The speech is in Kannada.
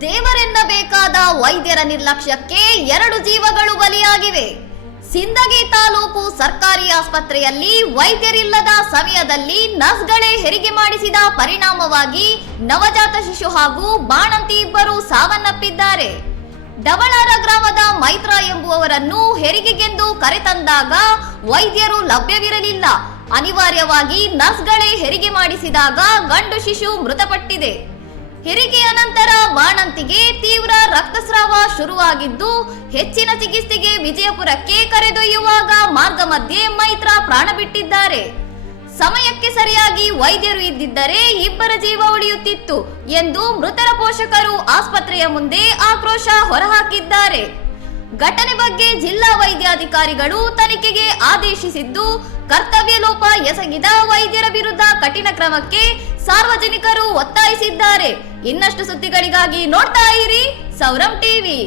ದೇವರೆನ್ನಬೇಕಾದ ವೈದ್ಯರ ನಿರ್ಲಕ್ಷ್ಯಕ್ಕೆ 2 ಜೀವಗಳು ಬಲಿಯಾಗಿವೆ. ಸಿಂದಗಿ ತಾಲೂಕು ಸರ್ಕಾರಿ ಆಸ್ಪತ್ರೆಯಲ್ಲಿ ವೈದ್ಯರಿಲ್ಲದ ಸಮಯದಲ್ಲಿ ನರ್ಸ್ಗಳೇ ಹೆರಿಗೆ ಮಾಡಿಸಿದ ಪರಿಣಾಮವಾಗಿ ನವಜಾತ ಶಿಶು ಹಾಗೂ ಬಾಣಂತಿ ಇಬ್ಬರು ಸಾವನ್ನಪ್ಪಿದ್ದಾರೆ. ಡಬಳಾರ ಗ್ರಾಮದ ಮೈತ್ರಾ ಎಂಬುವವರನ್ನು ಹೆರಿಗೆಗೆಂದು ಕರೆತಂದಾಗ ವೈದ್ಯರು ಲಭ್ಯವಿರಲಿಲ್ಲ. ಅನಿವಾರ್ಯವಾಗಿ ನರ್ಸ್ಗಳೇ ಹೆರಿಗೆ ಮಾಡಿಸಿದಾಗ ಗಂಡು ಶಿಶು ಮೃತಪಟ್ಟಿದೆ. ಹೆರಿಗೆಯ ನಂತರ ಬಾಣಂತಿಗೆ ತೀವ್ರ ರಕ್ತಸ್ರಾವ ಶುರುವಾಗಿದ್ದು ಹೆಚ್ಚಿನ ಚಿಕಿತ್ಸೆಗೆ ವಿಜಯಪುರಕ್ಕೆ ಕರೆದೊಯ್ಯುವಾಗ ಮಾರ್ಗ ಮಧ್ಯೆ ಮೈತ್ರಾ ಪ್ರಾಣ ಬಿಟ್ಟಿದ್ದಾರೆ. ಸಮಯಕ್ಕೆ ಸರಿಯಾಗಿ ವೈದ್ಯರು ಇದ್ದಿದ್ದರೆ ಇಬ್ಬರ ಜೀವ ಉಳಿಯುತ್ತಿತ್ತು ಎಂದು ಮೃತರ ಪೋಷಕರು ಆಸ್ಪತ್ರೆಯ ಮುಂದೆ ಆಕ್ರೋಶ ಹೊರಹಾಕಿದ್ದಾರೆ. ಘಟನೆ ಬಗ್ಗೆ ಜಿಲ್ಲಾ ವೈದ್ಯಾಧಿಕಾರಿಗಳು ತನಿಖೆಗೆ ಆದೇಶಿಸಿದ್ದು, ಕರ್ತವ್ಯ ಲೋಪ ಎಸಗಿದ ವೈದ್ಯರ ವಿರುದ್ಧ ಕಠಿಣ ಕ್ರಮಕ್ಕೆ ಸಾರ್ವಜನಿಕರು ಒತ್ತಾಯಿಸಿದ್ದಾರೆ. ಇನ್ನಷ್ಟು ಸುದ್ದಿಗಳಿಗಾಗಿ ನೋಡ್ತಾ ಇರಿ ಸೌರಂ ಟಿವಿ.